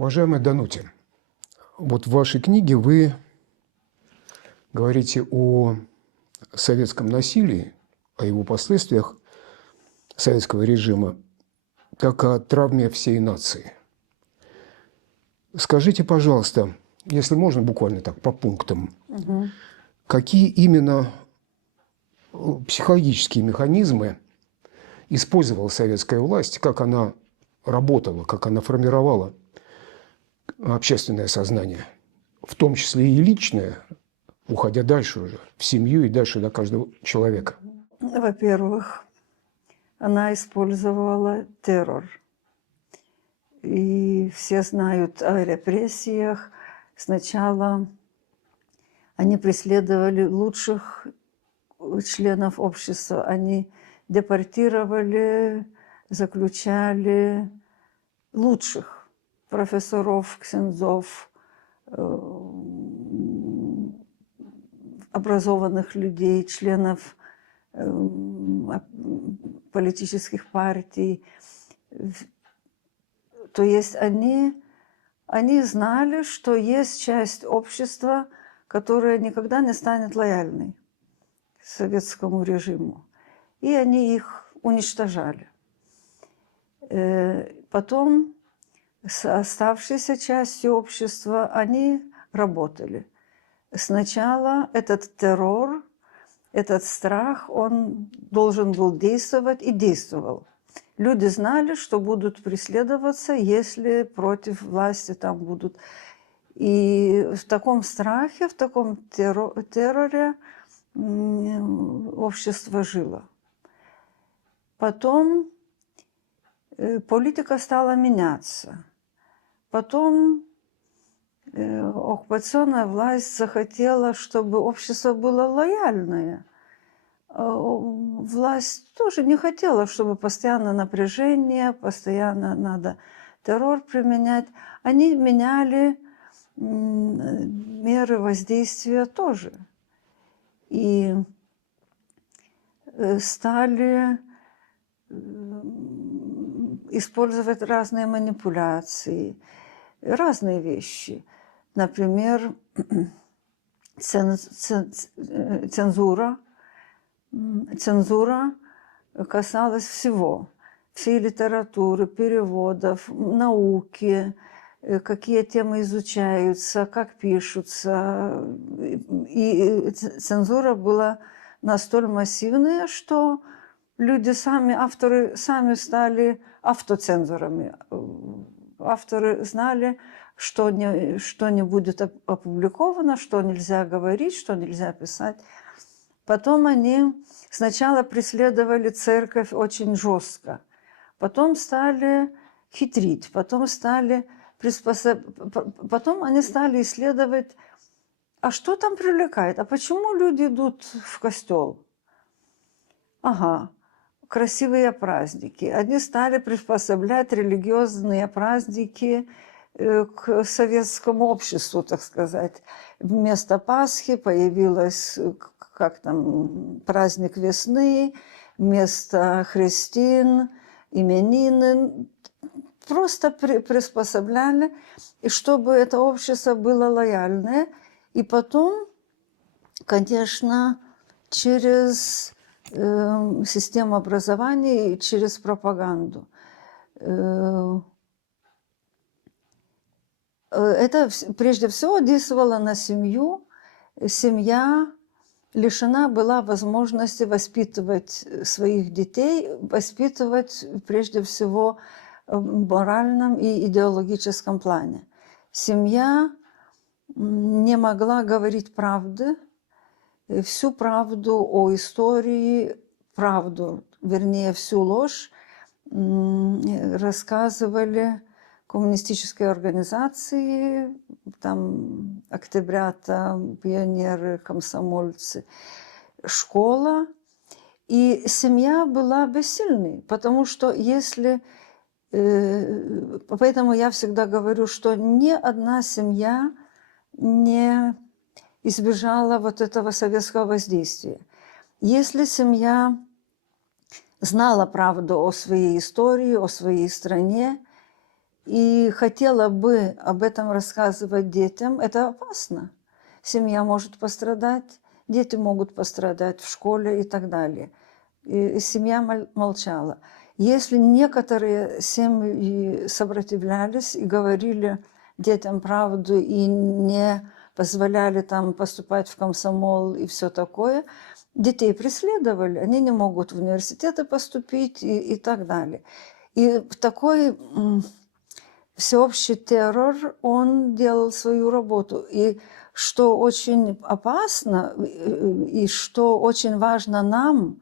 Уважаемая Данутя, вот в вашей книге вы говорите о советском насилии, о его последствиях советского режима, как о травме всей нации. Скажите, пожалуйста, если можно, буквально так, по пунктам, какие именно психологические механизмы использовала советская власть, как она работала, как она формировала общественное сознание, в том числе и личное, уходя дальше уже, в семью и дальше до каждого человека? Во-первых, она использовала террор. И все знают о репрессиях. Сначала они преследовали лучших членов общества. Они депортировали, заключали лучших профессоров, ксензов, образованных людей, членов политических партий. То есть они знали, что есть часть общества, которая никогда не станет лояльной советскому режиму. И они их уничтожали. Потом с оставшейся частью общества они работали. Сначала этот террор, этот страх, он должен был действовать и действовал. Люди знали, что будут преследоваться, если против власти там будут. И в таком страхе, в таком терроре общество жило. Потом политика стала меняться. Потом оккупационная власть захотела, чтобы общество было лояльное. Власть тоже не хотела, чтобы постоянно напряжение, постоянно надо террор применять. Они меняли меры воздействия тоже. И стали использовать разные манипуляции, разные вещи. Например, цензура. Цензура касалась всего. Всей литературы, переводов, науки, какие темы изучаются, как пишутся. И цензура была настолько массивная, что люди сами, авторы сами стали автоцензорами. Авторы знали, что не будет опубликовано, что нельзя говорить, что нельзя писать. Потом они сначала преследовали церковь очень жестко, потом стали хитрить, потом они стали исследовать, а что там привлекает, а почему люди идут в костел? Ага, красивые праздники. Они стали приспособлять религиозные праздники к советскому обществу, так сказать. Вместо Пасхи появилась, как там, праздник весны, вместо Христин, именины. Просто приспособляли, и чтобы это общество было лояльное. И потом, конечно, через систему образования и через пропаганду. Это прежде всего действовало на семью. Семья лишена была возможности воспитывать своих детей, воспитывать прежде всего в моральном и идеологическом плане. Семья не могла говорить правды, всю правду о истории, правду, вернее, всю ложь рассказывали коммунистические организации, там октябрята, пионеры, комсомольцы, школа. И семья была бессильной, потому что если... Поэтому я всегда говорю, что ни одна семья не избежала вот этого советского воздействия. Если семья знала правду о своей истории, о своей стране, и хотела бы об этом рассказывать детям, это опасно. Семья может пострадать, дети могут пострадать в школе и так далее. И семья молчала. Если некоторые семьи сопротивлялись и говорили детям правду и не позволяли там поступать в комсомол и все такое, детей преследовали, они не могут в университеты поступить и так далее. И такой всеобщий террор, он делал свою работу. И что очень опасно, и что очень важно нам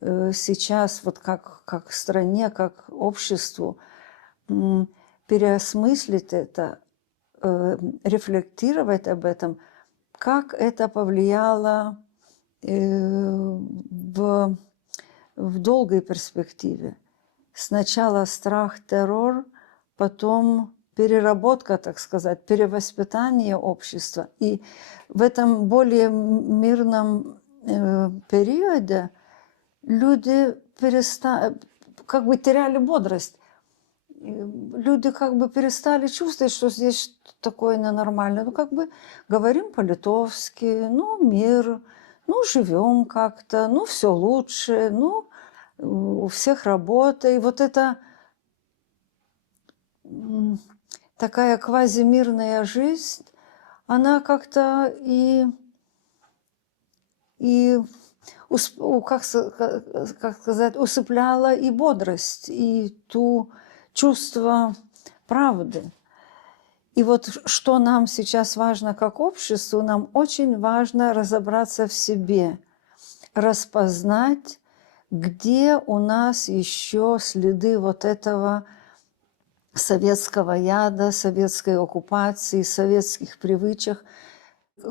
сейчас, вот как стране, как обществу, переосмыслить это, рефлектировать об этом, как это повлияло в долгой перспективе. Сначала страх, террор, потом переработка, так сказать, перевоспитание общества. И в этом более мирном периоде люди как бы теряли бодрость. Люди как бы перестали чувствовать, что здесь такое ненормальное. Ну, как бы говорим по-литовски, ну, мир, ну, живем как-то, ну, все лучше, ну, у всех работа. И вот это такая квазимирная жизнь, она как-то как сказать, усыпляла и бодрость, и ту чувство правды. И вот что нам сейчас важно как обществу, нам очень важно разобраться в себе, распознать, где у нас еще следы вот этого советского яда, советской оккупации, советских привычек.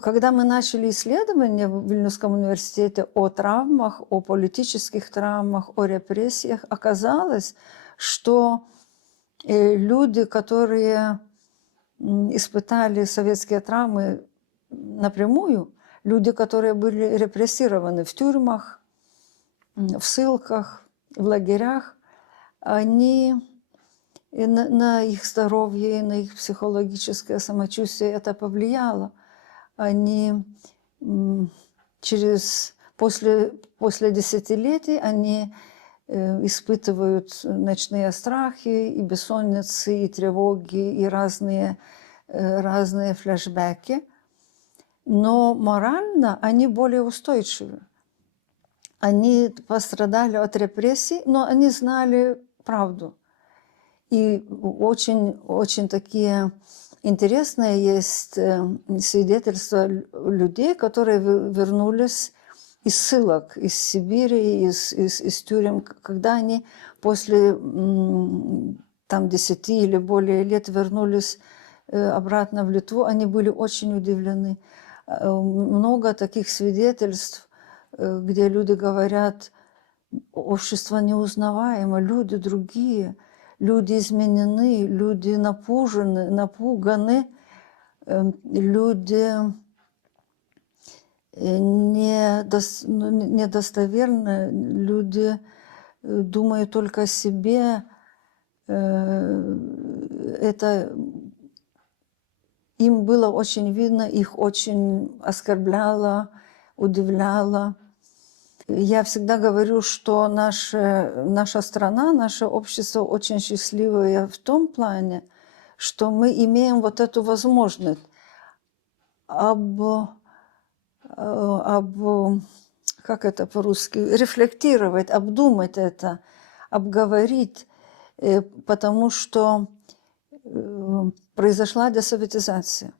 Когда мы начали исследования в Вильнюсском университете о травмах, о политических травмах, о репрессиях, оказалось, что люди, которые испытали советские травмы напрямую, люди, которые были репрессированы в тюрьмах, в ссылках, в лагерях, они на их здоровье, на их психологическое самочувствие это повлияло. Они после десятилетий они испытывают ночные страхи, и бессонницы, и тревоги, и разные флешбеки. Но морально они более устойчивы. Они пострадали от репрессий, но они знали правду. И очень такие интересные есть свидетельства людей, которые вернулись из ссылок, из Сибири, из тюрем, когда они после 10 или более лет вернулись обратно в Литву, они были очень удивлены. Много таких свидетельств, где люди говорят, общество неузнаваемо, люди другие, люди изменены, люди напуганы, люди недостоверны, люди думают только о себе. Это им было очень видно, их очень оскорбляло, удивляло. Я всегда говорю, что наша страна, наше общество очень счастливое в том плане, что мы имеем вот эту возможность как это по-русски, рефлектировать, обдумать это, обговорить, потому что произошла десоветизация.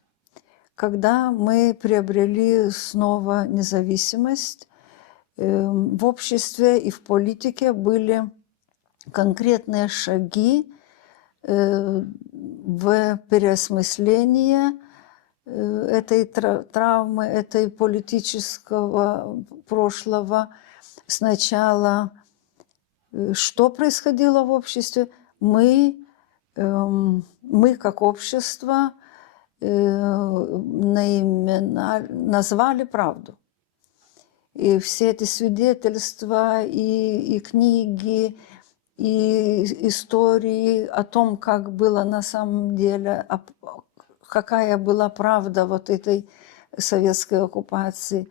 Когда мы приобрели снова независимость, в обществе и в политике были конкретные шаги в переосмысление этой травмы, этой политического прошлого. Сначала что происходило в обществе? Мы как общество назвали правду. И все эти свидетельства, и книги, и истории о том, как было на самом деле, какая была правда вот этой советской оккупации.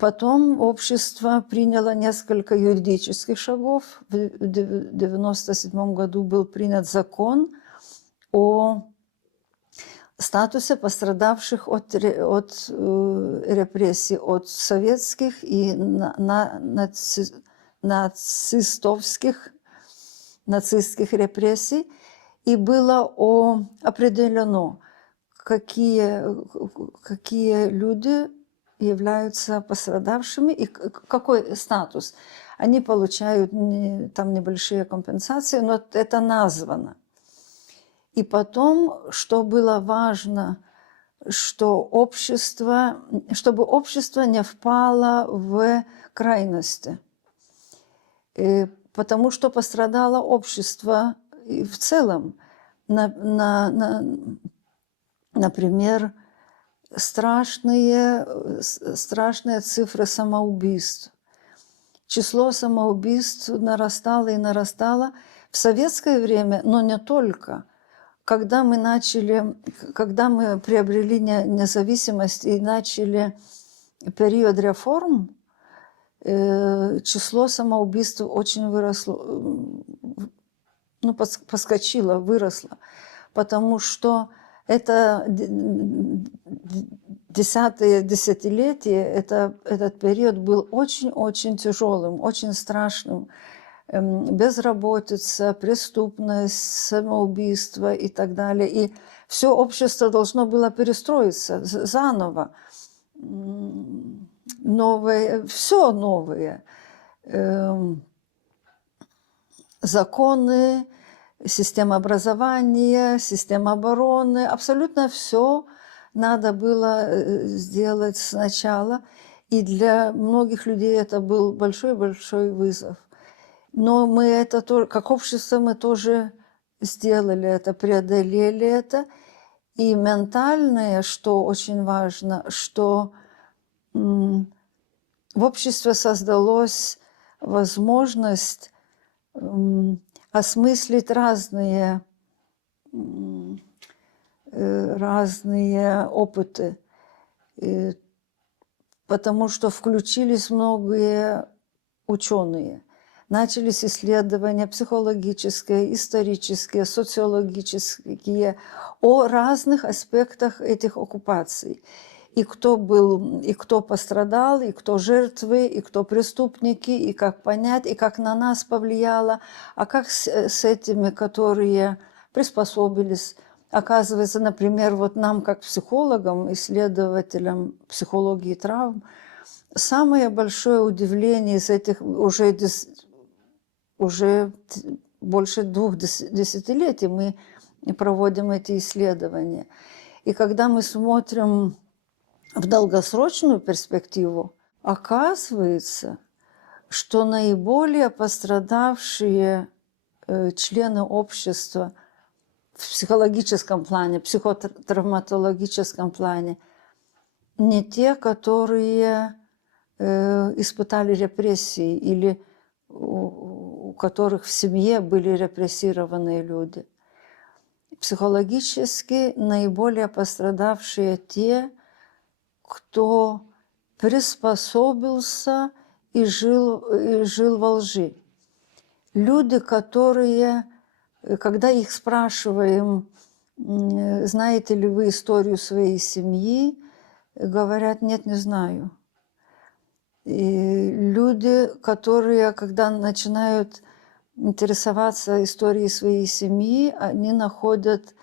Потом общество приняло несколько юридических шагов. В 1997 году был принят закон о статусе пострадавших от репрессий, от советских и нацистских репрессий. И было определено, какие люди являются пострадавшими и какой статус. Они получают там небольшие компенсации, но это названо. И потом, что было важно, чтобы общество не впало в крайности, потому что пострадало общество в целом. Например, страшные цифры самоубийств. Число самоубийств нарастало и нарастало в советское время, но не только. Когда мы приобрели независимость и начали период реформ, число самоубийств очень выросло, подскочило, выросло, потому что это десятилетие, этот период был очень-очень тяжелым, очень страшным. Безработица, преступность, самоубийство и так далее. И все общество должно было перестроиться заново. Новое, все новое. Законы, система образования, система обороны, абсолютно все надо было сделать сначала. И для многих людей это был большой-большой вызов. Но мы это тоже, как общество, мы тоже сделали это, преодолели это. И ментальное, что очень важно, что в обществе создалась возможность осмыслить разные опыты, потому что включились многие ученые. Начались исследования психологические, исторические, социологические о разных аспектах этих оккупаций. И кто пострадал, и кто жертвы, и кто преступники, и как понять, и как на нас повлияло, а как с этими, которые приспособились. Оказывается, например, вот нам, как психологам, исследователям психологии травм, самое большое удивление из этих уже больше 2 десятилетий мы проводим эти исследования. И когда мы смотрим в долгосрочную перспективу, оказывается, что наиболее пострадавшие члены общества в психологическом плане, психотравматологическом плане, не те, которые испытали репрессии или у которых в семье были репрессированные люди. Психологически наиболее пострадавшие те, кто приспособился и жил во лжи. Люди, которые, когда их спрашиваем, знаете ли вы историю своей семьи, говорят, нет, не знаю. И люди, которые, когда начинают интересоваться историей своей семьи, они находят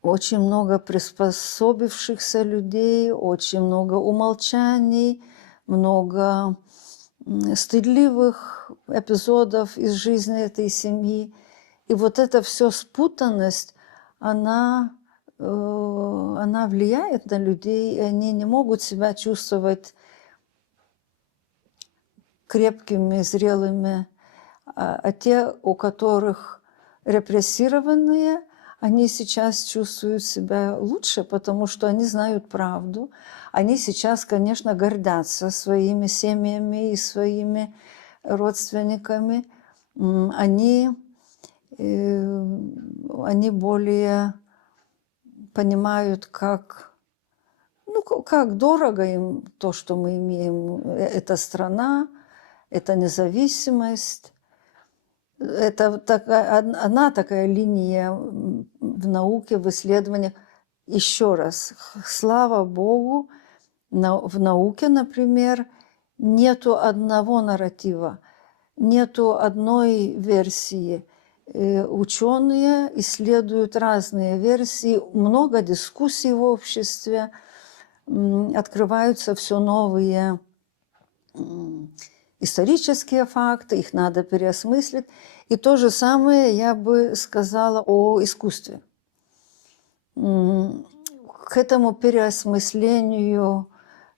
очень много приспособившихся людей, очень много умолчаний, много стыдливых эпизодов из жизни этой семьи. И вот эта вся спутанность, она влияет на людей, и они не могут себя чувствовать крепкими, зрелыми. А те, у которых репрессированные, они сейчас чувствуют себя лучше, потому что они знают правду. Они сейчас, конечно, гордятся своими семьями и своими родственниками, они более понимают, как дорого им то, что мы имеем. Это страна, это независимость. Это одна такая линия в науке, в исследованиях. Еще раз, слава Богу, в науке, например, нету одного нарратива, нету одной версии. Ученые исследуют разные версии, много дискуссий в обществе, открываются все новые исторические факты, их надо переосмыслить. И то же самое я бы сказала о искусстве. К этому переосмыслению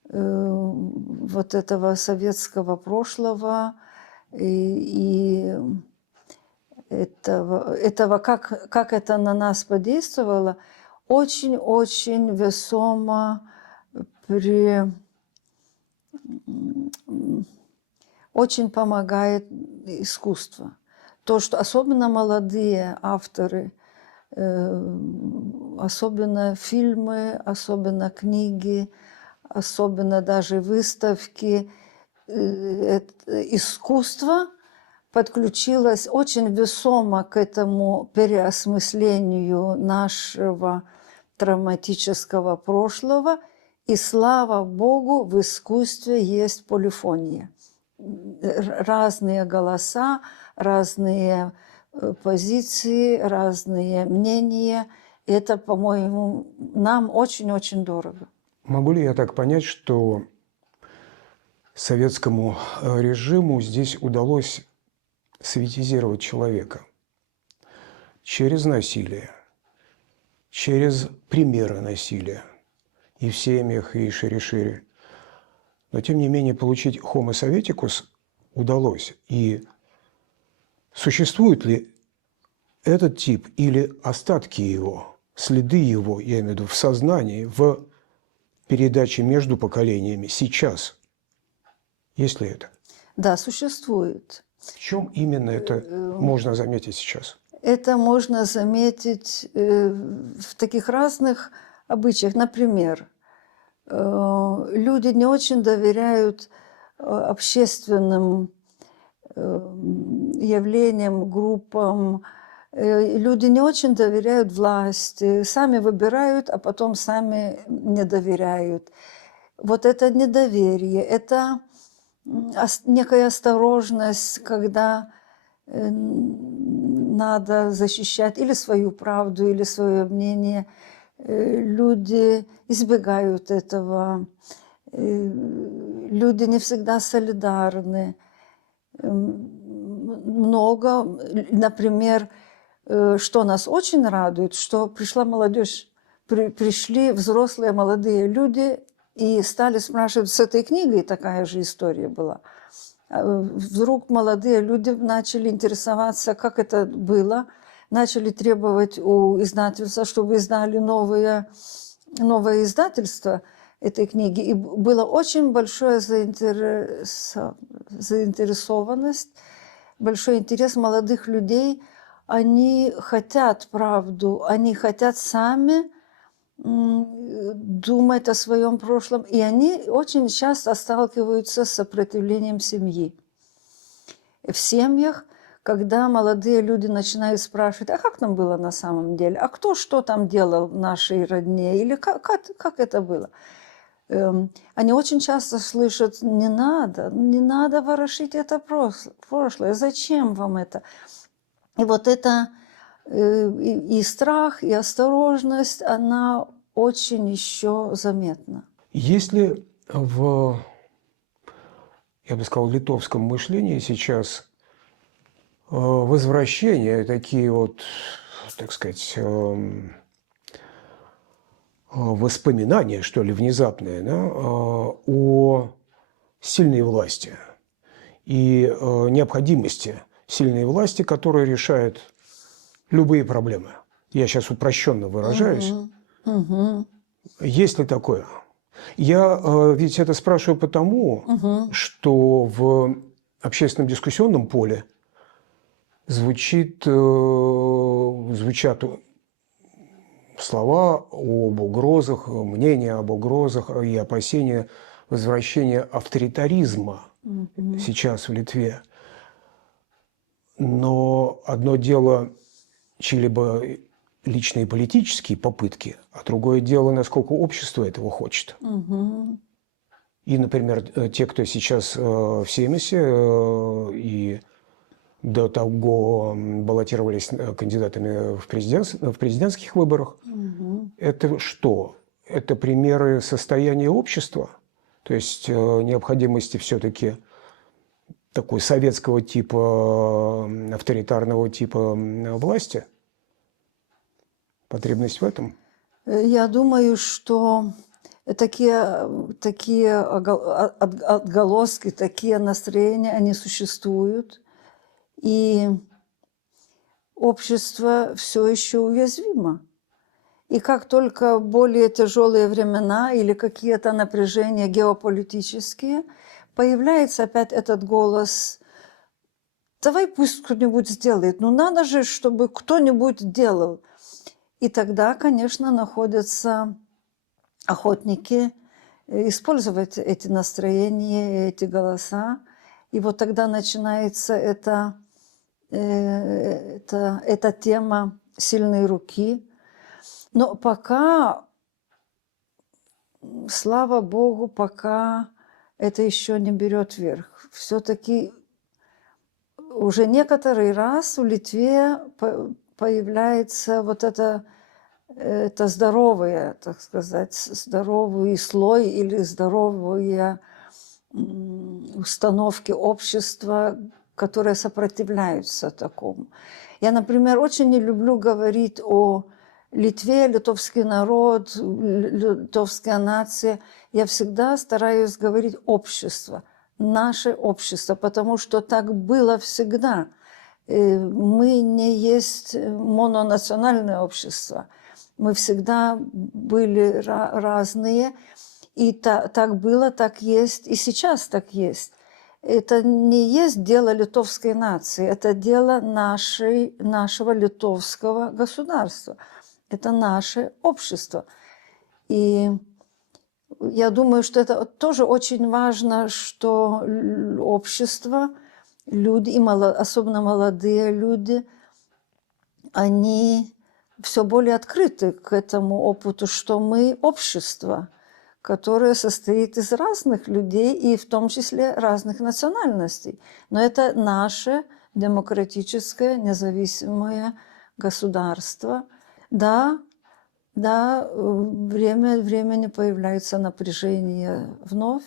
вот этого советского прошлого и этого как это на нас подействовало, очень-очень весомо очень помогает искусство. То, что особенно молодые авторы, особенно фильмы, особенно книги, особенно даже выставки, искусство подключилось очень весомо к этому переосмыслению нашего травматического прошлого. И слава Богу, в искусстве есть полифония. Разные голоса, разные позиции, разные мнения. Это, по-моему, нам очень-очень дорого. Могу ли я так понять, что советскому режиму здесь удалось советизировать человека через насилие, через примеры насилия и в семьях, и шире-шире. Но, тем не менее, получить homo советикус удалось. И существует ли этот тип или остатки его, следы его, я имею в виду, в сознании, в передаче между поколениями сейчас? Есть ли это? Да, существует. В чем именно это можно заметить сейчас? Это можно заметить в таких разных обычаях. Например, люди не очень доверяют общественным явлениям, группам. Люди не очень доверяют власти, сами выбирают, а потом сами не доверяют. Вот это недоверие, это некая осторожность, когда надо защищать или свою правду, или свое мнение. Люди избегают этого. Люди не всегда солидарны. Много, например, что нас очень радует, что пришла молодежь, пришли взрослые молодые люди и стали спрашивать, с этой книгой такая же история была. Вдруг молодые люди начали интересоваться, как это было, начали требовать у издательства, чтобы издали новое издательство этой книги. И была очень большая заинтересованность, большой интерес молодых людей. Они хотят правду, они хотят сами думать о своем прошлом, и они очень часто сталкиваются с сопротивлением семьи. В семьях, когда молодые люди начинают спрашивать, а как там было на самом деле, а кто что там делал в нашей родне, или как это было, они очень часто слышат, не надо ворошить это прошлое, зачем вам это? И вот это и страх, и осторожность, она очень еще заметна. Есть ли в, я бы сказал, литовском мышлении сейчас возвращения, такие вот, так сказать, воспоминания, что ли, внезапные, да, о сильной власти и необходимости сильной власти, которая решает любые проблемы. Я сейчас упрощенно выражаюсь. Есть ли такое? Я ведь это спрашиваю потому, что в общественном дискуссионном поле звучат слова об угрозах, мнения об угрозах и опасения возвращения авторитаризма сейчас в Литве. Но одно дело чьи-либо личные политические попытки, а другое дело, насколько общество этого хочет. И, например, те, кто сейчас в Сеймесе и до того баллотировались кандидатами в президентских выборах, это что? Это примеры состояния общества, то есть необходимости все-таки такой советского типа, авторитарного типа власти? Потребность в этом? Я думаю, что такие отголоски, такие настроения, они существуют. И общество все еще уязвимо. И как только более тяжелые времена или какие-то напряжения геополитические, появляется опять этот голос: давай пусть кто-нибудь сделает, ну надо же, чтобы кто-нибудь делал. И тогда, конечно, находятся охотники использовать эти настроения, эти голоса. И вот тогда начинается эта тема сильной руки. Но пока, слава Богу, пока это еще не берет верх. Все-таки уже некоторый раз в Литве появляется вот это здоровое, так сказать, здоровый слой или здоровые установки общества, которые сопротивляются такому. Я, например, очень не люблю говорить о Литве, литовский народ, литовская нация. Я всегда стараюсь говорить общество, наше общество, потому что так было всегда. Мы не есть мононациональное общество. Мы всегда были разные, и так было, так есть, и сейчас так есть. Это не есть дело литовской нации, это дело нашего литовского государства. Это наше общество. И я думаю, что это тоже очень важно, что общество, люди, и особенно молодые люди, они все более открыты к этому опыту, что мы общество, которое состоит из разных людей, и в том числе разных национальностей. Но это наше демократическое, независимое государство. Да, время от времени появляется напряжение вновь.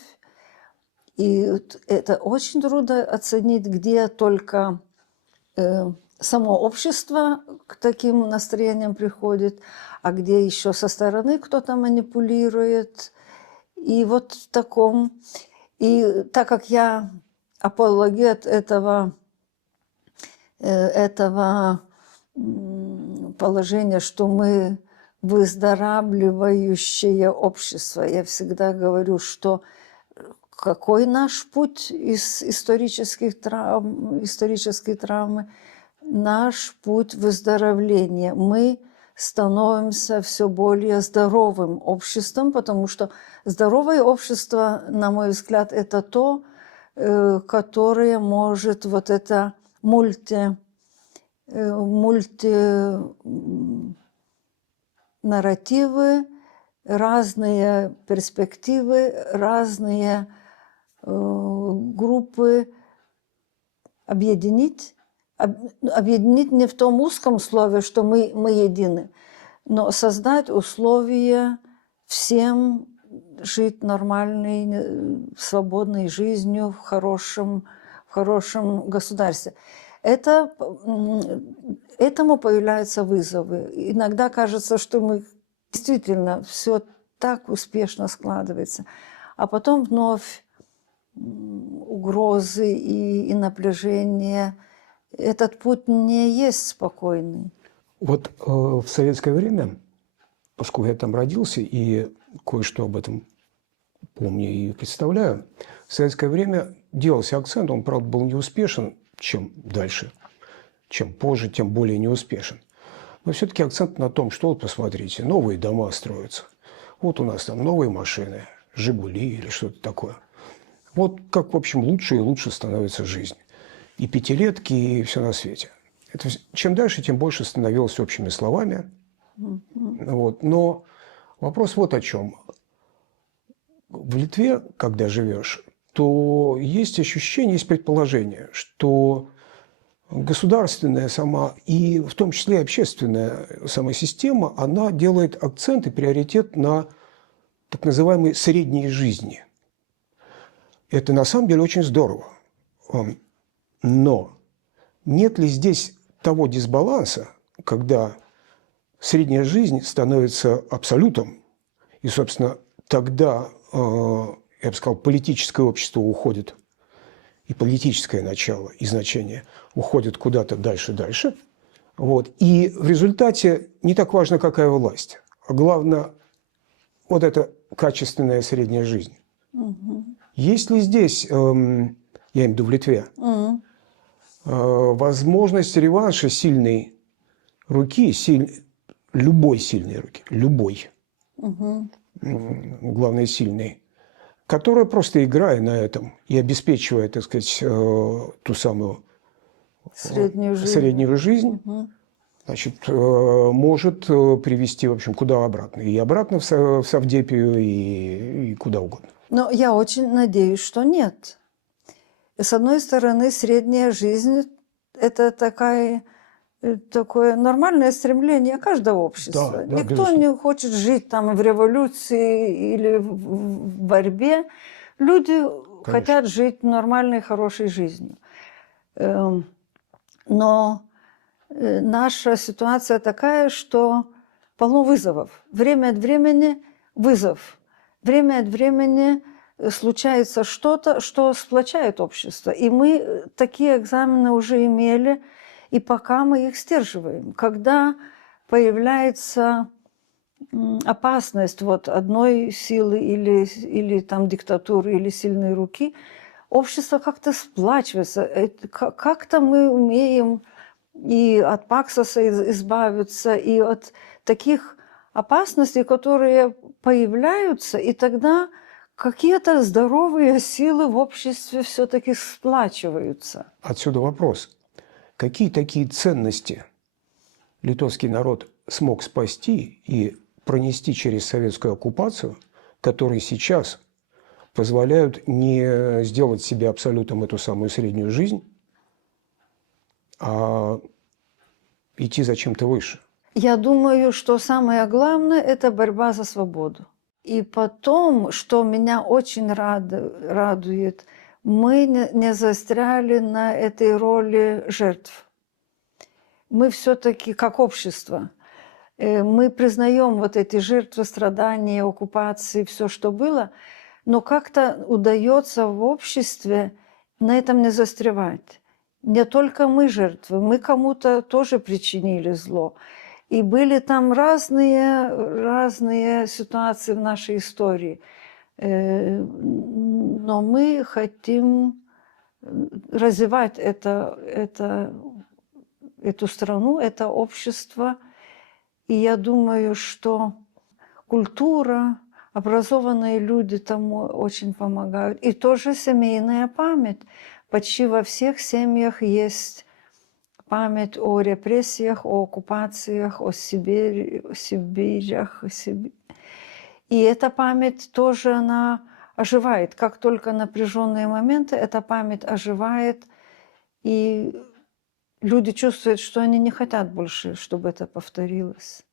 И это очень трудно оценить, где только само общество к таким настроениям приходит, а где еще со стороны кто-то манипулирует. И вот в таком... И так как я апологет этого положения, что мы выздоравливающее общество, я всегда говорю, что какой наш путь из исторической травмы? Наш путь выздоровления. Мы становимся все более здоровым обществом, потому что здоровое общество, на мой взгляд, это то, которое может вот это мультинарративы, разные перспективы, разные группы объединить не в том узком слове, что мы едины, но создать условия всем жить нормальной, свободной жизнью в хорошем государстве. Этому появляются вызовы. Иногда кажется, что мы действительно все так успешно складывается, а потом вновь угрозы и напряжение. Этот путь не есть спокойный. Вот в советское время, поскольку я там родился и кое-что об этом помню и представляю, в советское время делался акцент, он, правда, был неуспешен, чем дальше, чем позже, тем более неуспешен. Но все-таки акцент на том, что, вот посмотрите, новые дома строятся. Вот у нас там новые машины, «Жигули» или что-то такое. Вот как, в общем, лучше и лучше становится жизнь. И пятилетки, и все на свете. Это, чем дальше, тем больше становилось общими словами. Вот. Но вопрос вот о чем. В Литве, когда живешь, то есть ощущение, есть предположение, что государственная сама, и в том числе общественная сама система, она делает акцент и приоритет на так называемой средней жизни. Это на самом деле очень здорово. Но нет ли здесь того дисбаланса, когда средняя жизнь становится абсолютом, и, собственно, тогда, я бы сказал, политическое общество уходит, и политическое начало, и значение уходит куда-то дальше. Вот. И в результате не так важно, какая власть, а главное, вот эта качественная средняя жизнь. Есть ли здесь, я имею в виду в Литве, возможность реванша сильной руки, любой сильной руки, любой, главное, сильной, которая просто, играя на этом и обеспечивая, так сказать, ту самую среднюю жизнь, значит, может привести, в общем, куда обратно. И обратно в Совдепию, и куда угодно. Но я очень надеюсь, что нет. С одной стороны, средняя жизнь – это такое нормальное стремление каждого общества. Да, Никто безусловно. не хочет жить там в революции или в борьбе. Люди хотят жить нормальной, хорошей жизнью. Но наша ситуация такая, что полно вызовов. Время от времени вызов. Время от времени случается что-то, что сплочает общество. И мы такие экзамены уже имели, и пока мы их сдерживаем. Когда появляется опасность вот одной силы или там диктатуры, или сильной руки, общество как-то сплачивается. Как-то мы умеем и от паксоса избавиться, и от таких опасностей, которые появляются, и тогда какие-то здоровые силы в обществе все-таки сплачиваются. Отсюда вопрос. Какие такие ценности литовский народ смог спасти и пронести через советскую оккупацию, которые сейчас позволяют не сделать себе абсолютом эту самую среднюю жизнь, а идти за чем-то выше? Я думаю, что самое главное – это борьба за свободу. И потом, что меня очень радует, мы не застряли на этой роли жертв. Мы все-таки, как общество, мы признаем вот эти жертвы, страдания, оккупации, все, что было, но как-то удается в обществе на этом не застревать. Не только мы жертвы, мы кому-то тоже причинили зло. И были там разные ситуации в нашей истории. Но мы хотим развивать эту страну, это общество. И я думаю, что культура, образованные люди тому очень помогают. И тоже семейная память. Почти во всех семьях есть память о репрессиях, о оккупациях, о Сибирях. И эта память тоже, она оживает. Как только напряженные моменты, эта память оживает, и люди чувствуют, что они не хотят больше, чтобы это повторилось.